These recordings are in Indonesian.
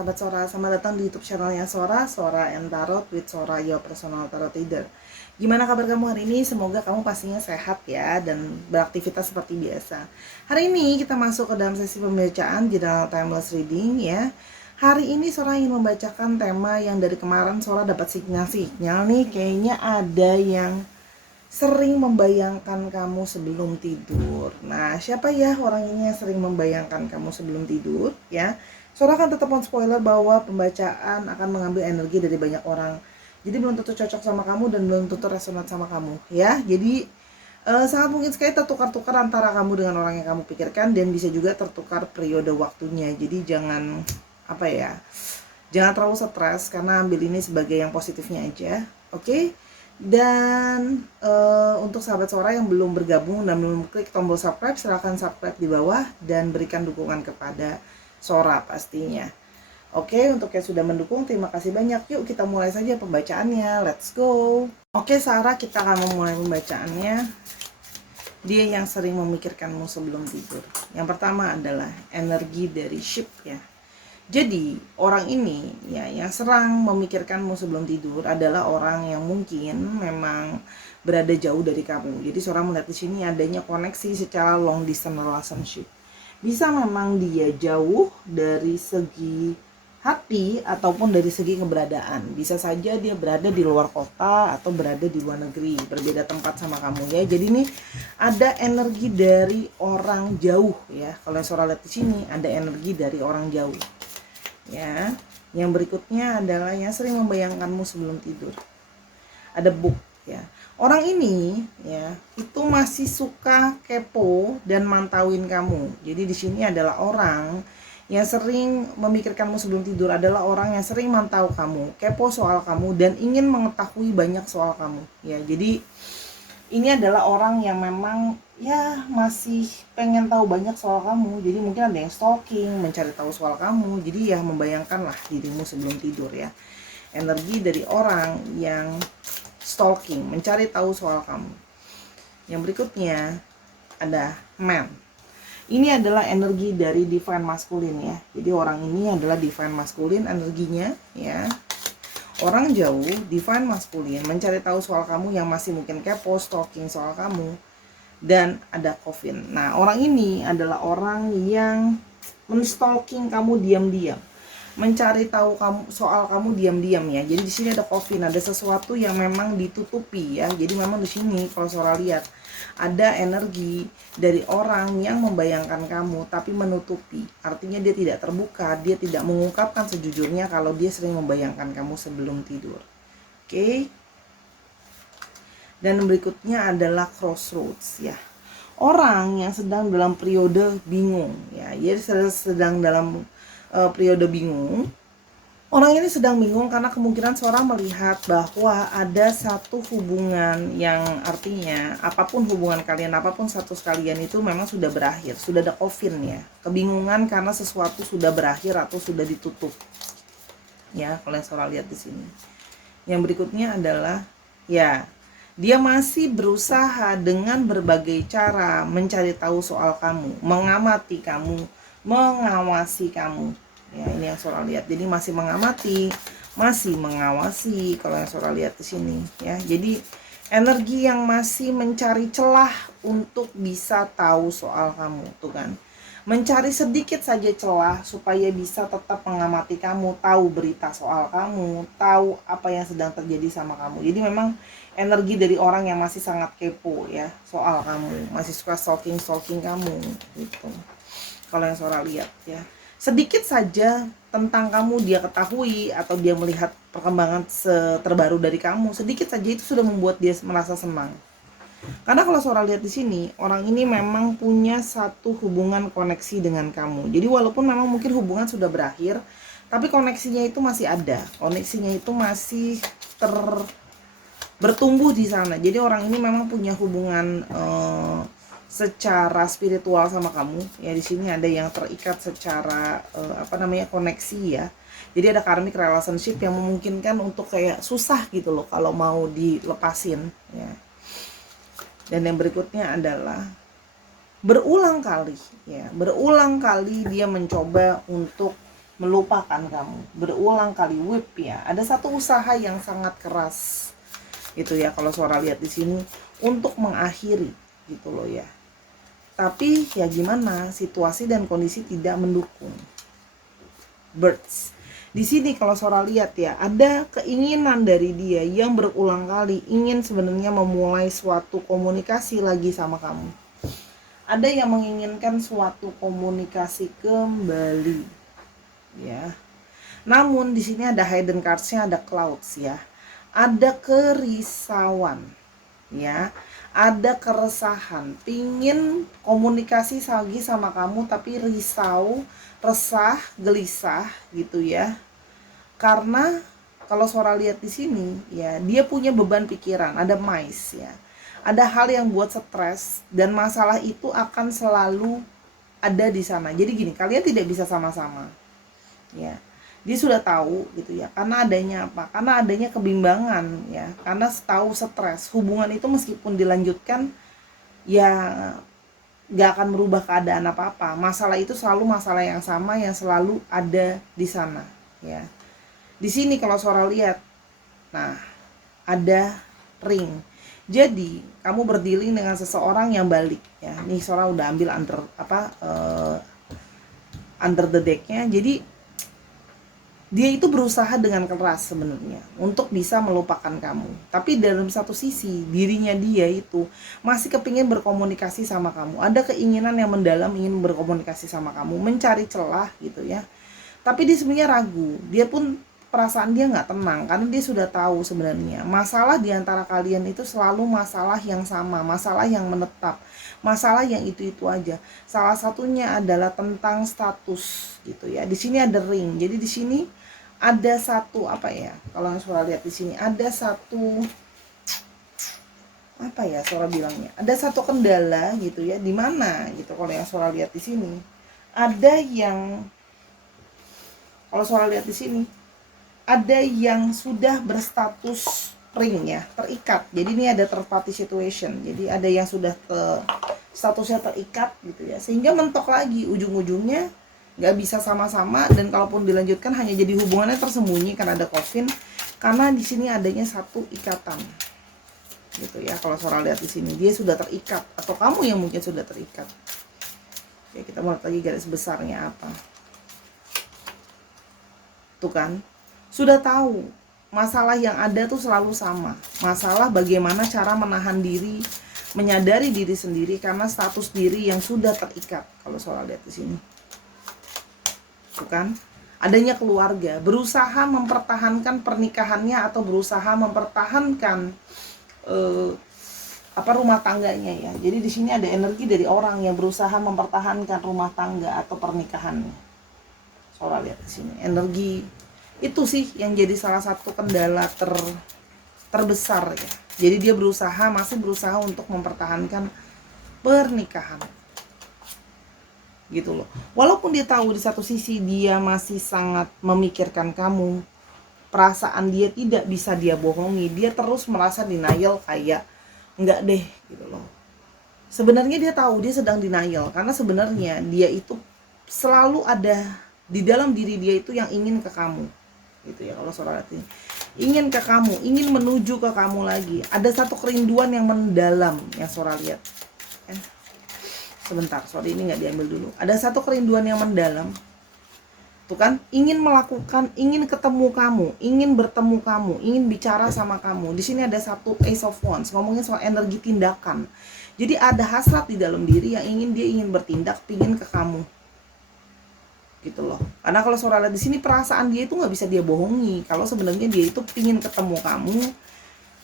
sahabat Sora, selamat datang di YouTube channelnya Sora and Tarot with Sora, your personal tarot reader. Gimana kabar kamu hari ini? Semoga kamu pastinya sehat ya dan beraktivitas seperti biasa. Hari ini kita masuk ke dalam sesi pembacaan General Timeless Reading ya. Hari ini Sora ingin membacakan tema yang dari kemarin Sora dapat sinyal-sinyal nih, kayaknya ada yang sering membayangkan kamu sebelum tidur. Nah, siapa ya orang ini yang sering membayangkan kamu sebelum tidur ya? Sora akan tetap spoiler bahwa pembacaan akan mengambil energi dari banyak orang. Jadi belum tentu cocok sama kamu dan belum tentu resonat sama kamu ya. Jadi sangat mungkin sekali tertukar-tukar antara kamu dengan orang yang kamu pikirkan dan bisa juga tertukar periode waktunya. Jadi jangan jangan terlalu stres karena ambil ini sebagai yang positifnya aja. Oke? Dan untuk sahabat Sora yang belum bergabung dan belum klik tombol subscribe, silahkan subscribe di bawah dan berikan dukungan kepada Sora pastinya. Oke, untuk yang sudah mendukung, terima kasih banyak. Yuk kita mulai saja pembacaannya, let's go. Oke Sarah, kita akan memulai pembacaannya. Dia yang sering memikirkanmu sebelum tidur. Yang pertama adalah energi dari ship ya. Jadi orang ini ya yang serang memikirkanmu sebelum tidur adalah orang yang mungkin memang berada jauh dari kamu. Jadi seorang melihat di sini adanya koneksi secara long distance relationship. Bisa memang dia jauh dari segi hati ataupun dari segi keberadaan. Bisa saja dia berada di luar kota atau berada di luar negeri, berbeda tempat sama kamu ya. Jadi ini ada energi dari orang jauh ya. Kalau yang Sora lihat di sini ada energi dari orang jauh. Ya, yang berikutnya adalah yang sering membayangkanmu sebelum tidur. Ada book ya. Orang ini ya, itu masih suka kepo dan mantauin kamu. Jadi di sini adalah orang yang sering memikirkanmu sebelum tidur, adalah orang yang sering mantau kamu, kepo soal kamu dan ingin mengetahui banyak soal kamu. Ya, jadi ini adalah orang yang memang ya masih pengen tahu banyak soal kamu. Jadi mungkin ada yang stalking, mencari tahu soal kamu. Jadi ya membayangkanlah dirimu sebelum tidur ya. Energi dari orang yang stalking, mencari tahu soal kamu. Yang berikutnya ada man. Ini adalah energi dari divine masculine ya. Jadi orang ini adalah divine masculine energinya ya. Orang jauh, divine masculine, mencari tahu soal kamu yang masih mungkin kepo, stalking soal kamu. Dan ada coffin. Nah, orang ini adalah orang yang menstalking kamu diam-diam, mencari tahu kamu soal kamu diam-diam ya. Jadi di sini ada coffin, ada sesuatu yang memang ditutupi ya. Jadi memang di sini kalau Sora lihat ada energi dari orang yang membayangkan kamu tapi menutupi. Artinya dia tidak terbuka, dia tidak mengungkapkan sejujurnya kalau dia sering membayangkan kamu sebelum tidur. Oke. Dan berikutnya adalah crossroads ya. Orang yang sedang dalam periode bingung ya. Dia sedang dalam periode bingung. Orang ini sedang bingung karena kemungkinan seorang melihat bahwa ada satu hubungan yang artinya apapun hubungan kalian, apapun status kalian itu memang sudah berakhir, sudah ada coffin ya. Kebingungan karena sesuatu sudah berakhir atau sudah ditutup. Ya, kalau yang Sora lihat di sini. Yang berikutnya adalah ya, dia masih berusaha dengan berbagai cara mencari tahu soal kamu, mengamati kamu, mengawasi kamu. Ya, ini yang Sora lihat. Jadi masih mengamati, masih mengawasi kalau yang Sora lihat di sini ya. Jadi energi yang masih mencari celah untuk bisa tahu soal kamu tuh kan. Mencari sedikit saja celah supaya bisa tetap mengamati kamu, tahu berita soal kamu, tahu apa yang sedang terjadi sama kamu. Jadi memang energi dari orang yang masih sangat kepo ya soal kamu, masih suka stalking kamu gitu. Kalau yang Sora lihat ya. Sedikit saja tentang kamu dia ketahui atau dia melihat perkembangan terbaru dari kamu, sedikit saja itu sudah membuat dia merasa senang. Karena kalau Sora lihat di sini, orang ini memang punya satu hubungan koneksi dengan kamu. Jadi walaupun memang mungkin hubungan sudah berakhir, tapi koneksinya itu masih ada. Koneksinya itu masih bertumbuh di sana. Jadi orang ini memang punya hubungan secara spiritual sama kamu ya. Di sini ada yang terikat secara koneksi ya. Jadi ada karmic relationship yang memungkinkan untuk kayak susah gitu loh kalau mau dilepasin ya. Dan yang berikutnya adalah berulang kali dia mencoba untuk melupakan kamu, berulang kali whip ya. Ada satu usaha yang sangat keras gitu ya kalau suara lihat di sini untuk mengakhiri gitu loh ya. Tapi ya gimana, situasi dan kondisi tidak mendukung. Birds. Di sini kalau suara lihat ya, ada keinginan dari dia yang berulang kali ingin sebenarnya memulai suatu komunikasi lagi sama kamu. Ada yang menginginkan suatu komunikasi kembali, ya. Namun di sini ada hidden cards-nya, ada clouds ya. Ada kerisauan, ya. Ada keresahan, pingin komunikasi lagi sama kamu tapi risau, resah, gelisah gitu ya. Karena kalau suara lihat di sini ya, dia punya beban pikiran, ada mais ya. Ada hal yang buat stres dan masalah itu akan selalu ada di sana. Jadi gini, kalian tidak bisa sama-sama. Ya. Dia sudah tahu gitu ya. Karena adanya apa? Karena adanya kebimbangan ya. Karena tahu stres. Hubungan itu meskipun dilanjutkan ya gak akan merubah keadaan apa-apa. Masalah itu selalu masalah yang sama yang selalu ada di sana ya. Di sini kalau suara lihat, nah ada ring. Jadi kamu berdealing dengan seseorang yang balik ya. Nih suara udah ambil under the deck-nya. Jadi dia itu berusaha dengan keras sebenarnya untuk bisa melupakan kamu. Tapi dalam satu sisi dirinya dia itu masih kepingin berkomunikasi sama kamu. Ada keinginan yang mendalam ingin berkomunikasi sama kamu, mencari celah gitu ya. Tapi dia sebenarnya ragu. Dia pun perasaan dia nggak tenang karena dia sudah tahu sebenarnya masalah di antara kalian itu selalu masalah yang sama, masalah yang menetap, masalah yang itu aja. Salah satunya adalah tentang status gitu ya. Di sini ada ring. Jadi di sini ada satu apa ya? Kalau suara lihat di sini ada satu apa ya suara bilangnya? Ada satu kendala gitu ya. Di mana gitu kalau yang suara lihat di sini? Ada yang kalau suara lihat di sini ada yang sudah berstatus ring ya, terikat. Jadi ini ada third party situation. Jadi ada yang sudah statusnya terikat gitu ya. Sehingga mentok lagi ujung-ujungnya nggak bisa sama-sama dan kalaupun dilanjutkan hanya jadi hubungannya tersembunyi karena ada coffin. Karena di sini adanya satu ikatan. Gitu ya. Kalau suara lihat di sini dia sudah terikat atau kamu yang mungkin sudah terikat. Oke, kita lihat lagi garis besarnya apa. Tuh kan? Sudah tahu masalah yang ada tuh selalu sama. Masalah bagaimana cara menahan diri, menyadari diri sendiri karena status diri yang sudah terikat. Kalau soal lihat di sini, bukan? Adanya keluarga, berusaha mempertahankan pernikahannya atau berusaha mempertahankan rumah tangganya ya. Jadi di sini ada energi dari orang yang berusaha mempertahankan rumah tangga atau pernikahannya. Soal lihat di sini, energi itu sih yang jadi salah satu kendala terbesar ya. Jadi dia masih berusaha untuk mempertahankan pernikahan gitu loh. Walaupun dia tahu di satu sisi dia masih sangat memikirkan kamu, perasaan dia tidak bisa dia bohongi, dia terus merasa denial kayak enggak deh gitu loh. Sebenarnya dia tahu dia sedang denial karena sebenarnya dia itu selalu ada di dalam diri dia itu yang ingin ke kamu. Gitu ya kalau suara hati ingin ke kamu, ingin menuju ke kamu lagi. Ada satu kerinduan yang mendalam yang suara lihat. Sebentar, sorry ini nggak diambil dulu. Ada satu kerinduan yang mendalam. Tuh kan, ingin melakukan, ingin ketemu kamu, ingin bertemu kamu, ingin bicara sama kamu. Di sini ada satu Ace of Wands, ngomongin soal energi tindakan. Jadi ada hasrat di dalam diri yang dia ingin bertindak, pingin ke kamu. Gitu loh. Karena kalau suara di sini perasaan dia itu nggak bisa dia bohongi. Kalau sebenarnya dia itu pingin ketemu kamu,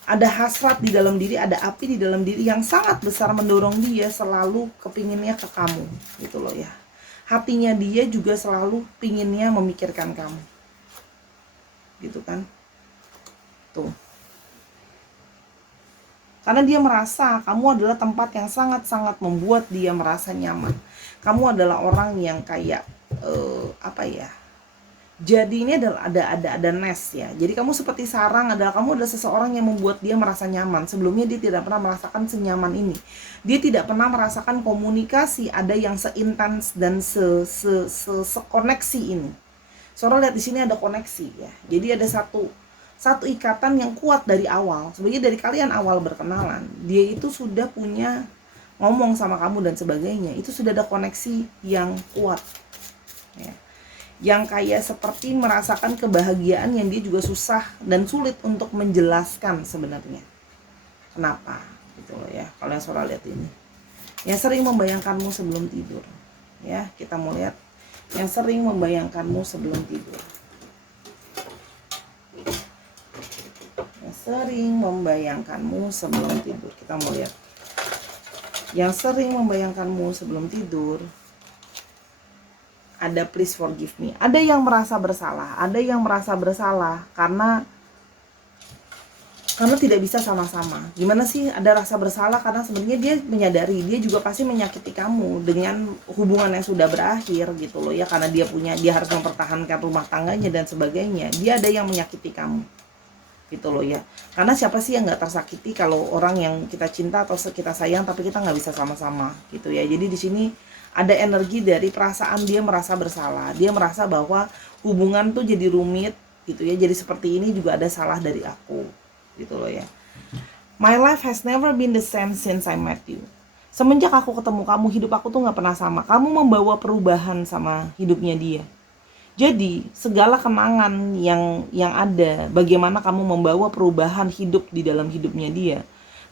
ada hasrat di dalam diri, ada api di dalam diri yang sangat besar mendorong dia selalu kepinginnya ke kamu. Gitu loh ya. Hatinya dia juga selalu pinginnya memikirkan kamu. Gitu kan? Tuh. Karena dia merasa kamu adalah tempat yang sangat-sangat membuat dia merasa nyaman. Kamu adalah orang yang kayak jadi ini adalah ada nest ya. Jadi kamu seperti sarang, kamu adalah seseorang yang membuat dia merasa nyaman. Sebelumnya dia tidak pernah merasakan senyaman ini. Dia tidak pernah merasakan komunikasi ada yang seintens dan sekoneksi ini. Sora lihat di sini ada koneksi ya. Jadi ada satu ikatan yang kuat dari awal. Sebenarnya dari kalian awal berkenalan, dia itu sudah punya ngomong sama kamu dan sebagainya. Itu sudah ada koneksi yang kuat. Ya. Yang kayak seperti merasakan kebahagiaan yang dia juga susah dan sulit untuk menjelaskan sebenarnya. Kenapa? Gitu loh ya. Kalau yang Sora lihat ini. Yang sering membayangkanmu sebelum tidur. Ya, kita mau lihat yang sering membayangkanmu sebelum tidur. Yang sering membayangkanmu sebelum tidur. Kita mau lihat. Yang sering membayangkanmu sebelum tidur. Ada please forgive me. Ada yang merasa bersalah. Ada yang merasa bersalah karena tidak bisa sama-sama. Gimana sih ada rasa bersalah? Karena sebenarnya dia menyadari dia juga pasti menyakiti kamu dengan hubungan yang sudah berakhir gitu loh ya, karena dia harus mempertahankan rumah tangganya dan sebagainya. Dia ada yang menyakiti kamu gitu loh ya. Karena siapa sih yang nggak tersakiti kalau orang yang kita cinta atau kita sayang tapi kita nggak bisa sama-sama gitu ya. Jadi di sini ada energi dari perasaan dia merasa bersalah. Dia merasa bahwa hubungan tuh jadi rumit gitu ya. Jadi seperti ini juga ada salah dari aku gitu loh ya. My life has never been the same since I met you. Semenjak aku ketemu kamu, hidup aku tuh gak pernah sama. Kamu membawa perubahan sama hidupnya dia. Jadi segala kenangan yang ada, bagaimana kamu membawa perubahan hidup di dalam hidupnya dia.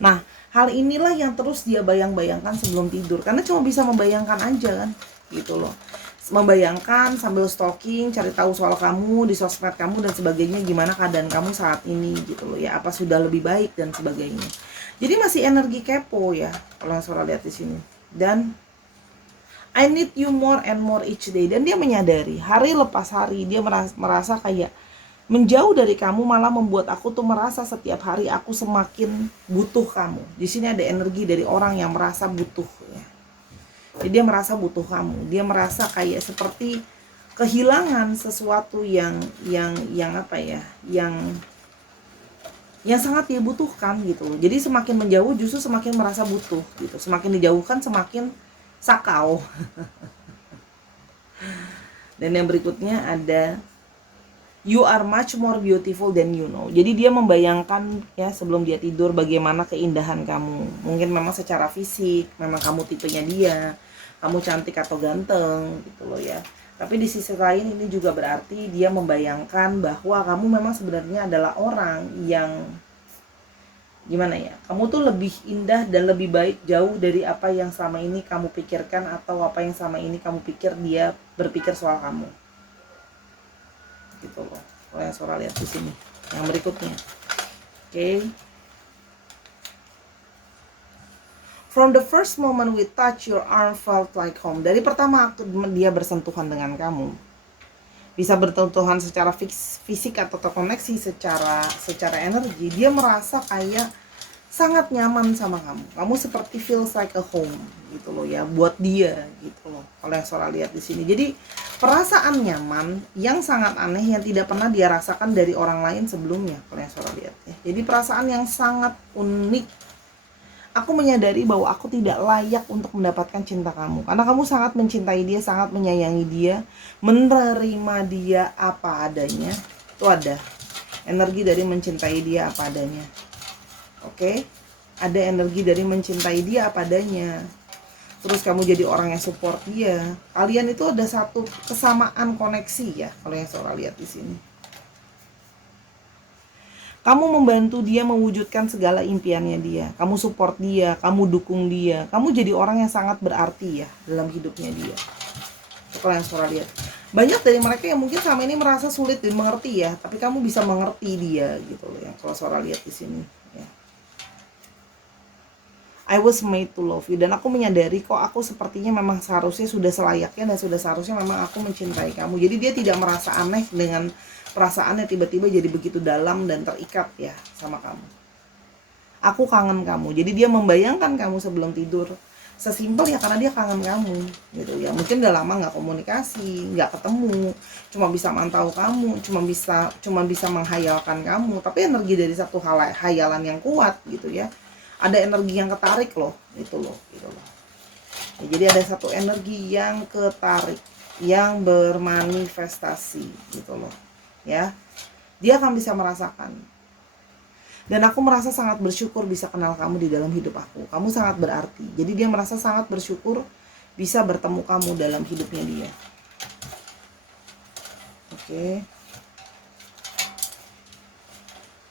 Nah, hal inilah yang terus dia bayang-bayangkan sebelum tidur. Karena cuma bisa membayangkan aja kan, gitu loh. Membayangkan sambil stalking, cari tahu soal kamu di sosmed kamu dan sebagainya, gimana keadaan kamu saat ini gitu loh ya, apa sudah lebih baik dan sebagainya. Jadi masih energi kepo ya kalau yang Sora lihat di sini. Dan I need you more and more each day. Dan dia menyadari hari lepas hari dia merasa kayak menjauh dari kamu malah membuat aku tuh merasa setiap hari aku semakin butuh kamu. Di sini ada energi dari orang yang merasa butuh ya. Jadi dia merasa butuh kamu. Dia merasa kayak seperti kehilangan sesuatu yang apa ya? Yang sangat dia butuhkan gitu loh. Jadi semakin menjauh justru semakin merasa butuh gitu. Semakin dijauhkan semakin sakau. Dan yang berikutnya ada you are much more beautiful than you know. Jadi dia membayangkan ya sebelum dia tidur bagaimana keindahan kamu. Mungkin memang secara fisik, memang kamu tipenya dia, kamu cantik atau ganteng gitu loh ya. Tapi di sisi lain ini juga berarti dia membayangkan bahwa kamu memang sebenarnya adalah orang yang gimana ya, kamu tuh lebih indah dan lebih baik jauh dari apa yang selama ini kamu pikirkan atau apa yang selama ini kamu pikir dia berpikir soal kamu gitu loh. Kalau yang Sora lihat di sini yang berikutnya. Oke. From the first moment we touch, your arm felt like home. Dari pertama dia bersentuhan dengan kamu, bisa bersentuhan secara fisik atau terkoneksi secara energi, dia merasa kayak sangat nyaman sama kamu. Kamu seperti feels like a home gitu loh ya buat dia gitu loh. Kalau yang Sora lihat di sini. Jadi perasaan nyaman yang sangat aneh yang tidak pernah dia rasakan dari orang lain sebelumnya kalau yang Sora lihat ya. Jadi perasaan yang sangat unik. Aku menyadari bahwa aku tidak layak untuk mendapatkan cinta kamu. Karena kamu sangat mencintai dia, sangat menyayangi dia, menerima dia apa adanya. Itu ada energi dari mencintai dia apa adanya. Oke? Ada energi dari mencintai dia apa adanya. Terus kamu jadi orang yang support dia. Kalian itu ada satu kesamaan koneksi ya, kalau yang Sora lihat di sini. Kamu membantu dia mewujudkan segala impiannya dia. Kamu support dia, kamu dukung dia. Kamu jadi orang yang sangat berarti ya dalam hidupnya dia. Itu kalau yang Sora lihat. Banyak dari mereka yang mungkin selama ini merasa sulit dimengerti ya, tapi kamu bisa mengerti dia gitu loh yang kalau Sora lihat di sini ya. I was made to love you. Dan aku menyadari kok aku sepertinya memang seharusnya sudah selayaknya dan sudah seharusnya memang aku mencintai kamu. Jadi dia tidak merasa aneh dengan perasaannya tiba-tiba jadi begitu dalam dan terikat ya sama kamu. Aku kangen kamu. Jadi dia membayangkan kamu sebelum tidur. Sesimpel ya karena dia kangen kamu gitu ya. Mungkin udah lama nggak komunikasi, nggak ketemu, cuma bisa mantau kamu, cuma bisa menghayalkan kamu. Tapi energi dari satu hayalan yang kuat gitu ya. Ada energi yang ketarik loh, gitu loh. Ya, jadi ada satu energi yang ketarik. yang bermanifestasi gitu loh ya. Dia akan bisa merasakan. Dan aku merasa sangat bersyukur bisa kenal kamu di dalam hidup aku. Kamu sangat berarti. Jadi dia merasa sangat bersyukur bisa bertemu kamu dalam hidupnya dia. Oke.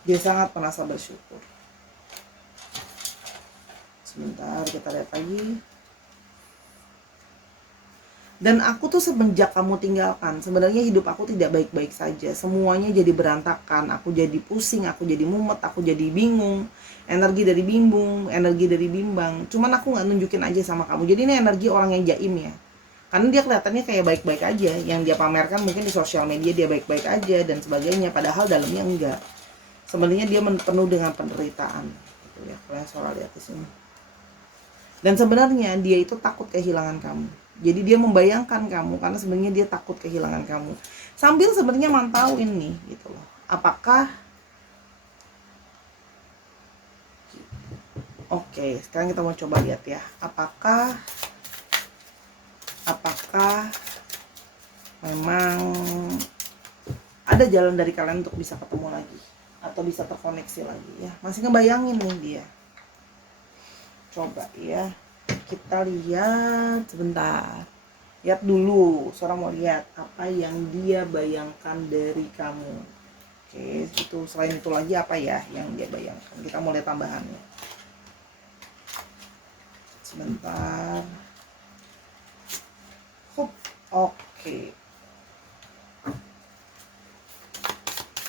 Dia sangat merasa bersyukur. Sebentar, kita lihat lagi. Dan aku tuh semenjak kamu tinggalkan, sebenarnya hidup aku tidak baik-baik saja. Semuanya jadi berantakan, aku jadi pusing, aku jadi mumet, aku jadi bingung. Energi dari bimbung, energi dari bimbang. Cuman aku gak nunjukin aja sama kamu. Jadi ini energi orang yang jaim ya. Karena dia kelihatannya kayak baik-baik aja. Yang dia pamerkan mungkin di sosial media dia baik-baik aja dan sebagainya. Padahal dalamnya enggak. Sebenarnya dia penuh dengan penderitaan. Gitu ya, kalian suara lihat di sini. Dan sebenarnya dia itu takut kehilangan kamu. Jadi dia membayangkan kamu karena sebenarnya dia takut kehilangan kamu. Sambil sebenarnya mantauin nih gitu loh. Apakah Oke, sekarang kita mau coba lihat ya. Apakah memang ada jalan dari kalian untuk bisa ketemu lagi atau bisa terkoneksi lagi ya. Masih ngebayangin nih dia. Coba ya. Kita lihat sebentar. Lihat dulu, seorang mau lihat apa yang dia bayangkan dari kamu. Oke, itu selain itu lagi apa ya yang dia bayangkan? Kita mau lihat tambahannya. Sebentar. Oke.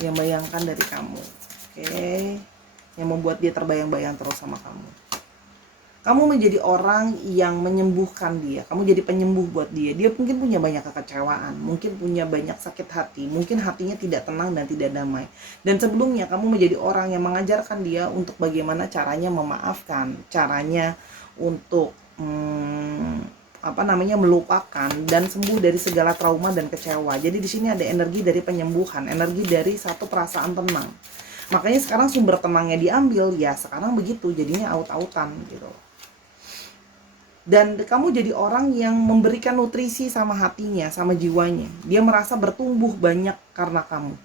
Yang bayangkan dari kamu. Oke. Yang membuat dia terbayang-bayang terus sama kamu. Kamu menjadi orang yang menyembuhkan dia. Kamu jadi penyembuh buat dia. Dia mungkin punya banyak kekecewaan, mungkin punya banyak sakit hati, mungkin hatinya tidak tenang dan tidak damai. Dan sebelumnya kamu menjadi orang yang mengajarkan dia untuk bagaimana caranya memaafkan, caranya untuk melupakan dan sembuh dari segala trauma dan kecewa. Jadi di sini ada energi dari penyembuhan, energi dari satu perasaan tenang. Makanya sekarang sumber tenangnya diambil, ya sekarang begitu, jadinya aut-autan gitu. Dan kamu jadi orang yang memberikan nutrisi sama hatinya, sama jiwanya. Dia merasa bertumbuh banyak karena kamu.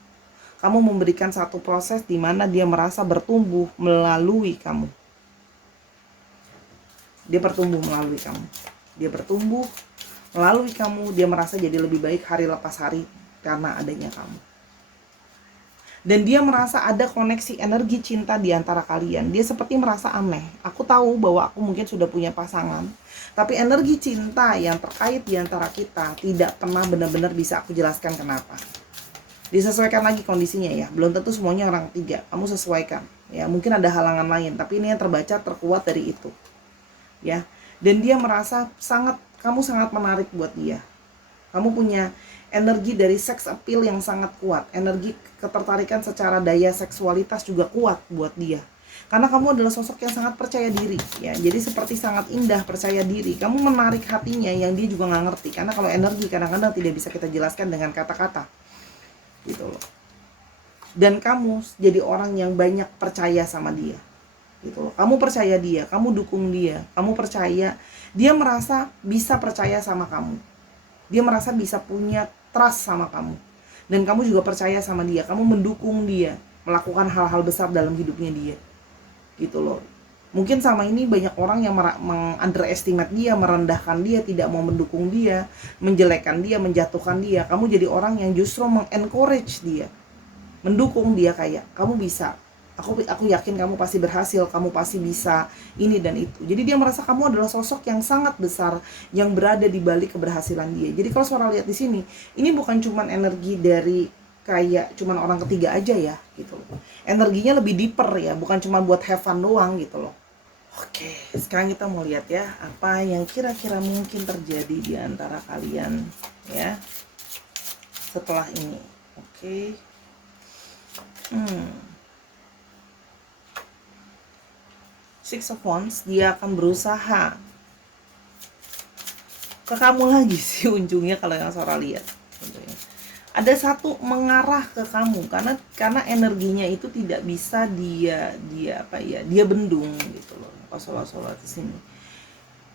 Kamu memberikan satu proses di mana dia merasa bertumbuh melalui kamu. Dia bertumbuh melalui kamu. Dia bertumbuh melalui kamu. Dia merasa jadi lebih baik hari lepas hari karena adanya kamu. Dan dia merasa ada koneksi energi cinta di antara kalian. Dia seperti merasa aneh. Aku tahu bahwa aku mungkin sudah punya pasangan, tapi energi cinta yang terkait di antara kita tidak pernah benar-benar bisa aku jelaskan kenapa. Disesuaikan lagi kondisinya ya. Belum tentu semuanya orang ketiga. Kamu sesuaikan. Ya, mungkin ada halangan lain, tapi ini yang terbaca terkuat dari itu. Ya. Dan dia merasa kamu sangat menarik buat dia. Kamu punya energi dari sex appeal yang sangat kuat. Energi ketertarikan secara daya seksualitas juga kuat buat dia. Karena kamu adalah sosok yang sangat percaya diri ya. Jadi seperti sangat indah, percaya diri. Kamu menarik hatinya yang dia juga nggak ngerti. Karena kalau energi kadang-kadang tidak bisa kita jelaskan dengan kata-kata. Gitu loh. Dan kamu jadi orang yang banyak percaya sama dia. Gitu loh. Kamu percaya dia, kamu dukung dia, kamu percaya. Dia merasa bisa percaya sama kamu. Dia merasa bisa punya trust sama kamu. Dan kamu juga percaya sama dia. Kamu mendukung dia melakukan hal-hal besar dalam hidupnya dia. Gitu loh. Mungkin sama ini banyak orang yang underestimate dia, merendahkan dia, tidak mau mendukung dia, menjelekkan dia, menjatuhkan dia. Kamu jadi orang yang justru mengencourage dia, mendukung dia kayak kamu bisa. Aku yakin kamu pasti berhasil, kamu pasti bisa ini dan itu. Jadi dia merasa kamu adalah sosok yang sangat besar yang berada di balik keberhasilan dia. Jadi kalau suara lihat di sini, ini bukan cuman energi dari kayak cuman orang ketiga aja ya gitu loh. Energinya lebih deeper ya, bukan cuma buat have fun doang gitu loh. Oke, sekarang kita mau lihat ya apa yang kira-kira mungkin terjadi di antara kalian ya setelah ini. Oke. Six of Wands, dia akan berusaha ke kamu lagi sih ujungnya kalau yang Sora lihat. Ada satu mengarah ke kamu karena energinya itu tidak bisa dia bendung gitu loh. Kalau Sora di sini.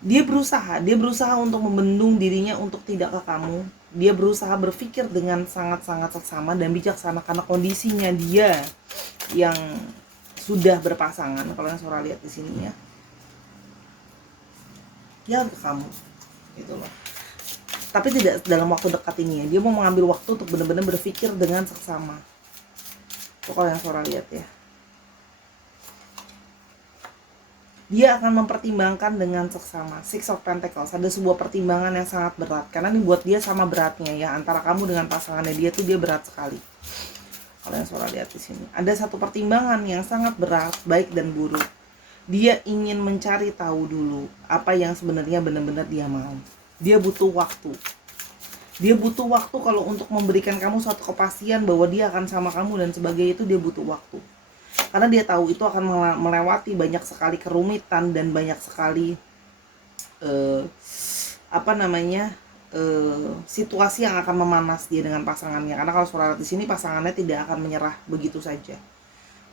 Dia berusaha untuk membendung dirinya untuk tidak ke kamu. Dia berusaha berpikir dengan sangat-sangat seksama dan bijaksana karena kondisinya dia yang sudah berpasangan. Kalau yang Sora lihat di sini ya, dia ke kamu, gitu loh. Tapi tidak dalam waktu dekat ini ya. Dia mau mengambil waktu untuk benar-benar berpikir dengan seksama. Itu kalau yang Sora lihat ya. Dia akan mempertimbangkan dengan seksama. Six of Pentacles, ada sebuah pertimbangan yang sangat berat karena ini buat dia sama beratnya ya, antara kamu dengan pasangannya dia tuh dia berat sekali. Kalau yang Sora lihat di sini, ada satu pertimbangan yang sangat berat, baik dan buruk. Dia ingin mencari tahu dulu apa yang sebenarnya benar-benar dia mau. Dia butuh waktu. Dia butuh waktu kalau untuk memberikan kamu suatu kepastian bahwa dia akan sama kamu dan sebagainya, itu dia butuh waktu. Karena dia tahu itu akan melewati banyak sekali kerumitan dan banyak sekali situasi yang akan memanas dia dengan pasangannya. Karena kalau Sora lihat di sini, pasangannya tidak akan menyerah begitu saja.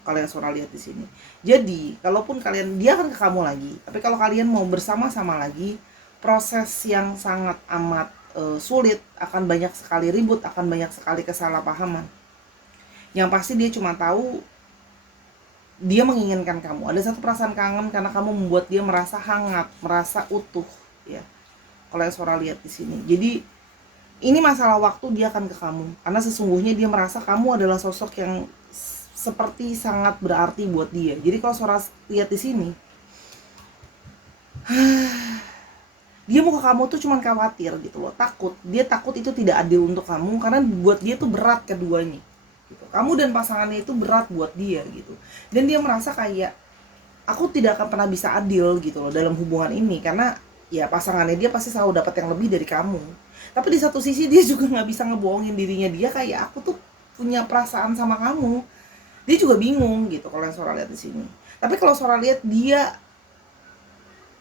Kalau yang Sora lihat di sini. Jadi, kalaupun kalian, dia akan ke kamu lagi. Tapi kalau kalian mau bersama-sama lagi, proses yang sangat amat sulit, akan banyak sekali ribut, akan banyak sekali kesalahpahaman. Yang pasti dia cuma tahu dia menginginkan kamu. Ada satu perasaan kangen karena kamu membuat dia merasa hangat, merasa utuh, ya. Kalau yang Sora lihat di sini. Jadi ini masalah waktu, dia akan ke kamu. Karena sesungguhnya dia merasa kamu adalah sosok yang seperti sangat berarti buat dia. Jadi kalau Sora lihat di sini, dia mau ke kamu tuh cuman khawatir gitu loh, takut. Dia takut itu tidak adil untuk kamu karena buat dia tuh berat keduanya. Gitu. Kamu dan pasangannya itu berat buat dia gitu. Dan dia merasa kayak aku tidak akan pernah bisa adil gitu loh dalam hubungan ini karena ya pasangannya dia pasti selalu dapat yang lebih dari kamu. Tapi di satu sisi dia juga nggak bisa ngebohongin dirinya dia kayak aku tuh punya perasaan sama kamu. Dia juga bingung gitu kalau yang Sora lihat di sini. Tapi kalau Sora lihat dia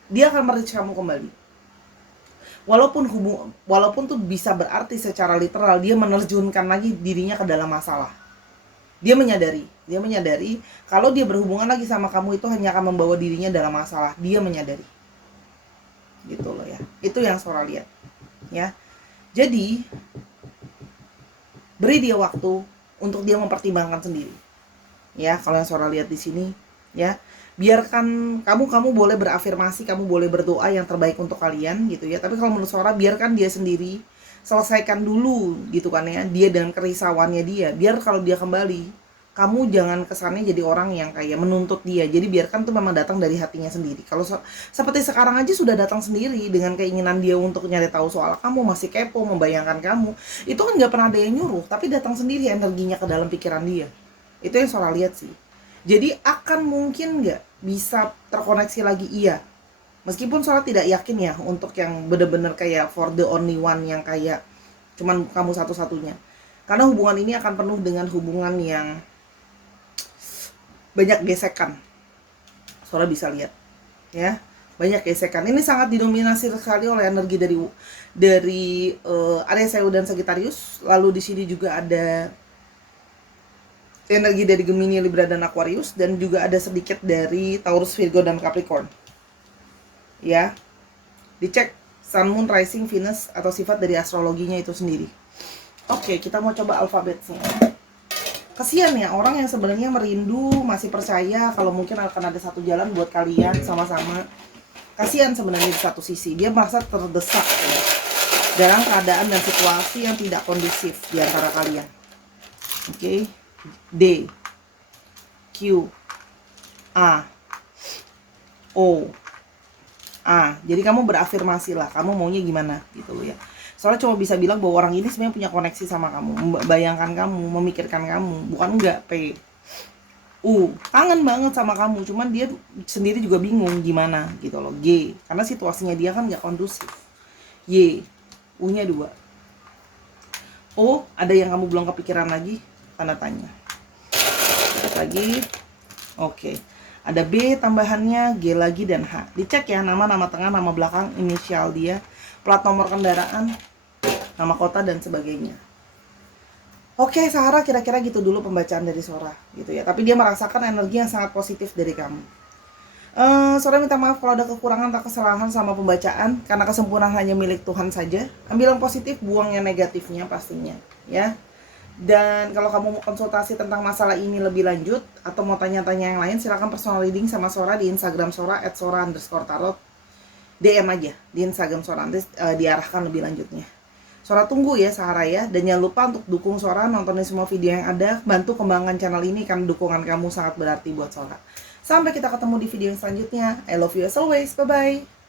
akan merich kamu kembali. Walaupun tuh bisa berarti secara literal dia menerjunkan lagi dirinya ke dalam masalah. Dia menyadari kalau dia berhubungan lagi sama kamu itu hanya akan membawa dirinya dalam masalah. Dia menyadari. Gitu loh ya. Itu yang Sora lihat. Ya. Jadi beri dia waktu untuk dia mempertimbangkan sendiri. Ya, kalau yang Sora lihat di sini, ya. Biarkan kamu boleh berafirmasi, kamu boleh berdoa yang terbaik untuk kalian gitu ya. Tapi kalau menurut Sora, biarkan dia sendiri selesaikan dulu gitu kan ya, dia dengan kerisauannya dia. Biar kalau dia kembali, kamu jangan kesannya jadi orang yang kayak menuntut dia. Jadi biarkan tuh memang datang dari hatinya sendiri. Kalau seperti sekarang aja sudah datang sendiri dengan keinginan dia untuk nyari tahu soal kamu, masih kepo, membayangkan kamu. Itu kan nggak pernah ada yang nyuruh, tapi datang sendiri energinya ke dalam pikiran dia. Itu yang Sora lihat sih. Jadi akan mungkin nggak bisa terkoneksi lagi, iya. Meskipun Sora tidak yakin ya untuk yang benar-benar kayak for the only one, yang kayak cuman kamu satu-satunya. Karena hubungan ini akan penuh dengan hubungan yang banyak gesekan. Sora bisa lihat ya, banyak gesekan. Ini sangat didominasi sekali oleh energi dari Aries, Leo dan Sagittarius. Lalu di sini juga ada energi dari Gemini, Libra dan Aquarius, dan juga ada sedikit dari Taurus, Virgo dan Capricorn. Ya, dicek Sun, Moon, Rising, Venus atau sifat dari astrologinya itu sendiri. Oke, kita mau coba alfabetnya. Kasian ya orang yang sebenarnya merindu, masih percaya kalau mungkin akan ada satu jalan buat kalian sama-sama. Kasian sebenarnya di satu sisi, dia merasa terdesak ya, dalam keadaan dan situasi yang tidak kondusif di antara kalian. Oke. D, Q, A, O, A. Jadi kamu berafirmasi lah, kamu maunya gimana gitu loh ya. Soalnya cuma bisa bilang bahwa orang ini sebenarnya punya koneksi sama kamu, membayangkan kamu, memikirkan kamu, bukan enggak. P, U, kangen banget sama kamu, cuman dia sendiri juga bingung gimana gitu loh. G, karena situasinya dia kan nggak kondusif. Y, U-nya 2. O, ada yang kamu belum kepikiran lagi? Tanda tanya. Lagi. Oke. Ada B tambahannya, G lagi dan H. Dicek ya nama tengah, nama belakang, inisial dia, plat nomor kendaraan, nama kota dan sebagainya. Oke, Sahara, kira-kira gitu dulu pembacaan dari Sora gitu ya. Tapi dia merasakan energi yang sangat positif dari kamu. Sora minta maaf kalau ada kekurangan atau kesalahan sama pembacaan, karena kesempurnaan hanya milik Tuhan saja. Ambil yang positif, buang yang negatifnya pastinya, ya. Dan kalau kamu mau konsultasi tentang masalah ini lebih lanjut atau mau tanya-tanya yang lain, silakan personal reading sama Sora di Instagram Sora @sora_tarot. DM aja di Instagram Sora, nanti diarahkan lebih lanjutnya. Sora tunggu ya Sahara ya, dan jangan lupa untuk dukung Sora, nontonin semua video yang ada, bantu kembangkan channel ini karena dukungan kamu sangat berarti buat Sora. Sampai kita ketemu di video yang selanjutnya. I love you as always, bye bye.